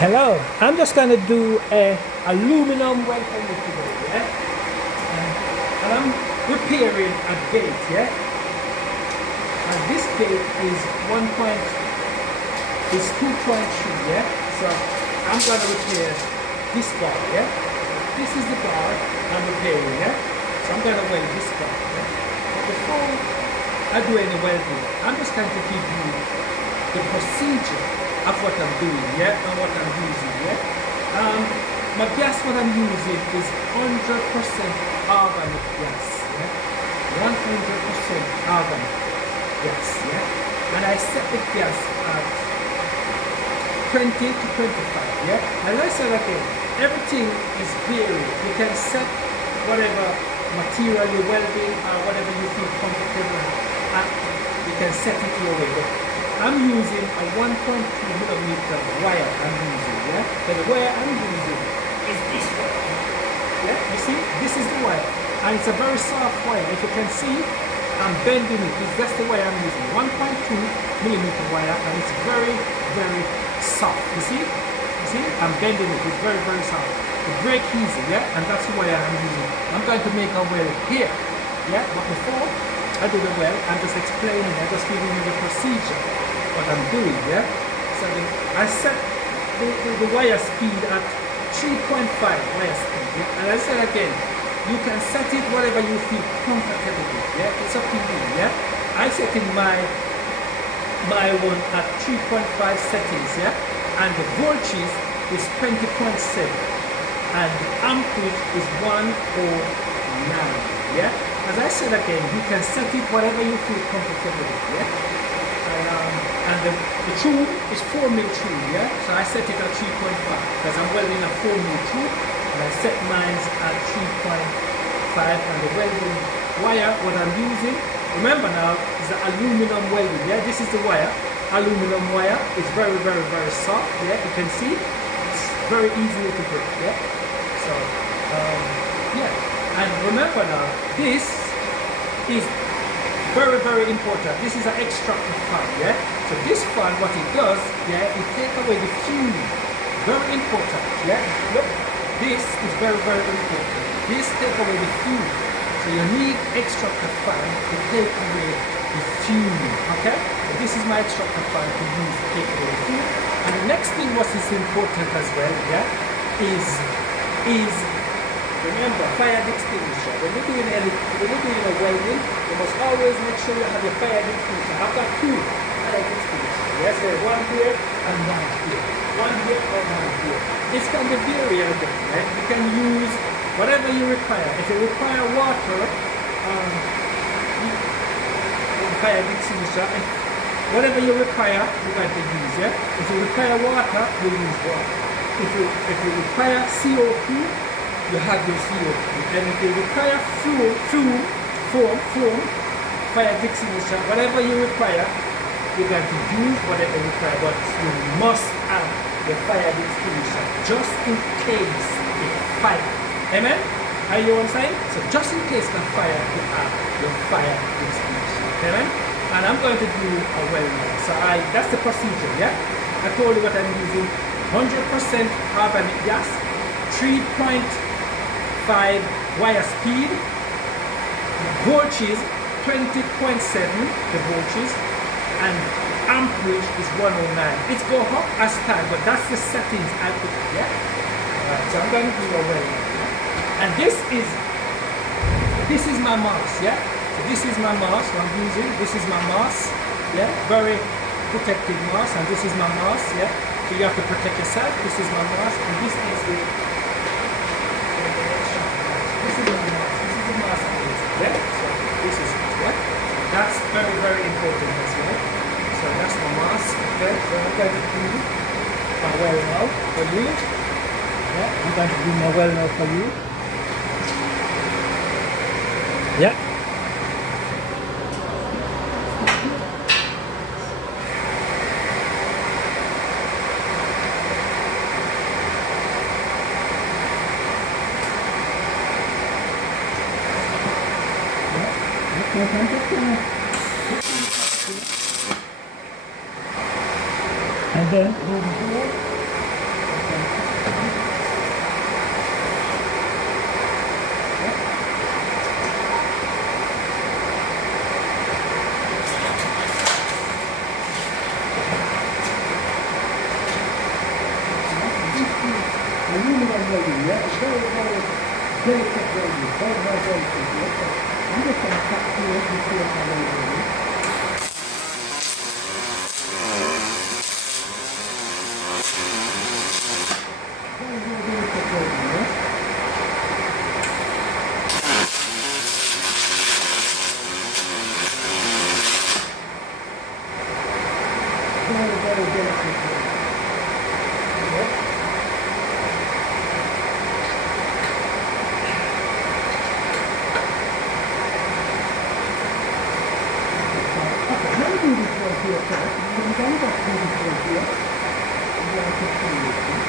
Hello, I'm just going to do a aluminum weld for you today, yeah? And I'm repairing a gate, yeah? And this gate is 2.3, yeah? So I'm going to repair this bar, yeah? This is the bar I'm repairing, yeah? So I'm going to weld this bar, yeah? But before I do any welding, I'm just going to give you the procedure of what I'm doing, yeah, and what I'm using, yeah. My gas, what I'm using is 100% organic gas, yeah. 100% organic gas, yeah. And I set the gas at 20 to 25, yeah. And I said again, everything is varied. You can set whatever material you're welding or whatever you feel comfortable at. You can set it your way. But I'm using a 1.2 millimeter wire I'm using, yeah? So the wire I'm using is this one, yeah? You see, this is the wire. And it's a very soft wire. If you can see, I'm bending it. That's the wire I'm using. 1.2 millimeter wire, and it's very, very soft. You see? You see? I'm bending it. It's very, very soft. It breaks easy, yeah? And that's the wire I'm using. I'm going to make a weld here, yeah? But before I do the weld, I'm just explaining, I'm just giving you the procedure. What I'm doing, yeah? So I set the wire speed at 3.5 wire speed, yeah? And I said again, you can set it whatever you feel comfortable with, yeah? It's up to you, yeah? I set in my one at 3.5 settings, yeah? And the voltage is 20.7 and the amperage is 109, yeah? As I said again, you can set it whatever you feel comfortable with, yeah? And the tube is 4 mil tube, yeah? So I set it at 3.5 because I'm welding a 4 mil tube, and I set mine at 3.5. And the welding wire, what I'm using, remember now, is the aluminum welding, yeah? This is the wire, aluminum wire. It's very, very, very soft, yeah? You can see it's very easy to break, yeah? So, yeah. And remember now, this is very, very important. This is an extractor fan, yeah? So this fan, what it does, yeah, it takes away the fume. Very important, yeah? Look, this is very, very important. This takes away the fume. So you need extractor fan to take away the fume, okay? So this is my extractor fan to use to take away the fume. And the next thing what is important as well, yeah, is remember, fire extinguisher. When you're doing a welding, you must always make sure you have your fire extinguisher. I've got two fire extinguishers. Yes, there's one here and one here. One here and one here. This can be variable, right? You can use whatever you require. If you require water, fire extinguisher, whatever you require, you're going to use, yeah? If you require water, you use water. If you require CO2, you have your CO2, and if you require foam, fire extinguisher, whatever you require, you're going to use whatever you require, but you must have your fire extinguisher just in case it fire. Amen? Are you understand? So just in case the fire, you have your fire extinguisher. Amen? And I'm going to do a weld now. So that's the procedure, yeah? I told you what I'm using. 100% organic gas, 3.5 wire speed, voltage 20.7, the voltage, and amperage is 109. It's go up as time, but that's the settings I put, yeah? Alright, so I'm going to do a weld now, yeah? And this is my mask, yeah? So this is my mask I'm using, this is my mask, yeah? Very protective mask, and this is my mask, yeah? So you have to protect yourself. This is my mask, and this is the mask, yeah? So this is it, yeah? That's very, very important as well. So that's my mask, okay? So I'm going to do my weld now for you. Yeah, I'm going to do my weld now for you. Yeah. And then go here. welding, yeah? It's very, very delicate welding, very, very delicate, yeah? So I'm just going to cut through it before I weld it. Very, very delicate welding, yeah? Very, very delicate welding. Yeah? Do this right here first. I'm going to do this right here. I'm going to continue this.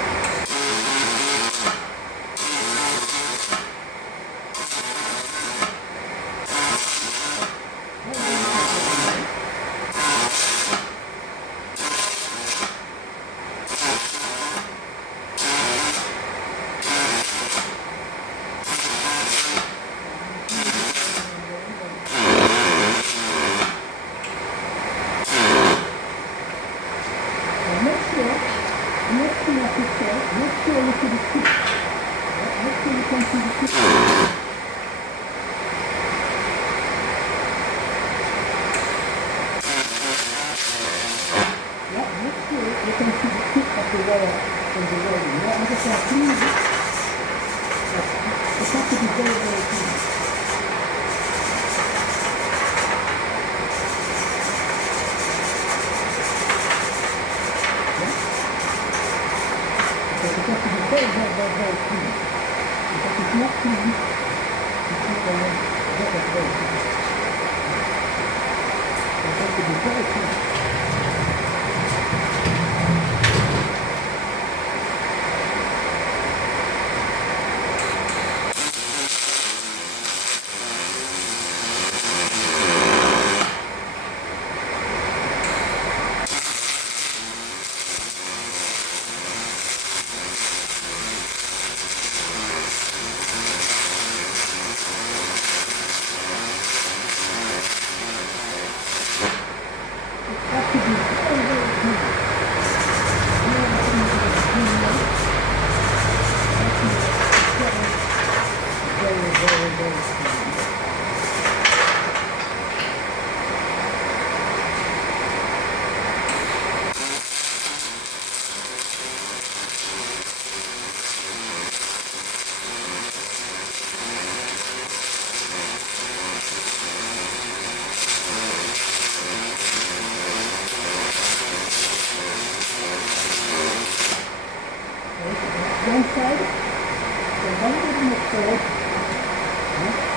One side, so one is in the third,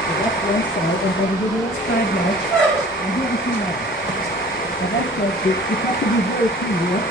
so that's one side, and then we do the side now, and do the two now. So that's good. You have to be very clear.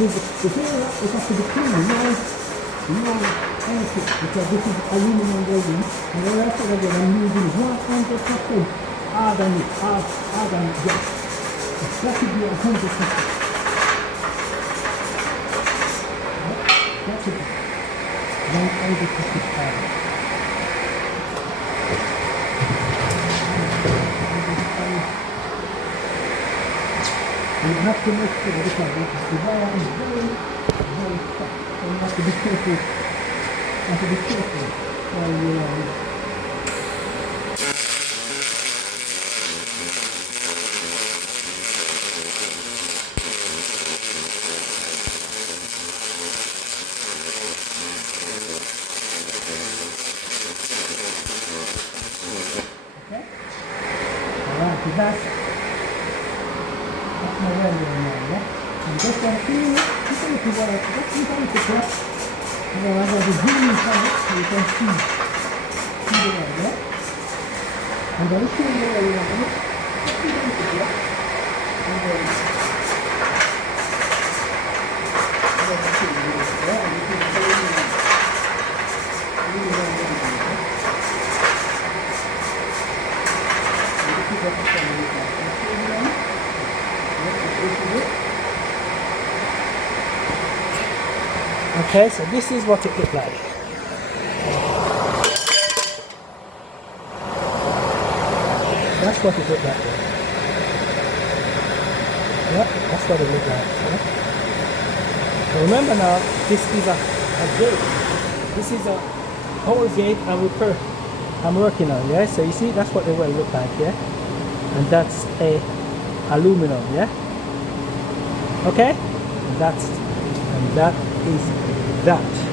It has to be clean, no anything, because this is aluminum welding, and the rest of it I'm using 100% argon gas. It's got to be 100%. That's it. 100% argon. You have to make sure because the wire is very, very tough. So you have to be careful. You have to be careful while you okay? Alright, so that's my welding now, yeah? You just got to clean it. Just a little while. Just sometimes it's black. And then I got the zoom in on it so you can see the one, yeah? I'm going to show you where you want it. Just sometimes it's black. And then I'm show you this, yeah? And you can show you really well what it is, yeah? And this is what I'm trying to look at. Can you see it now? This is it. Okay, so this is what it looked like. That's what it looked like. Yeah, that's what it looked like. Yeah. So remember now, this is a gate. This is a whole gate I'm working on, yeah? So you see, that's what it will look like, yeah? And that's a aluminum, yeah? Okay? And that is that.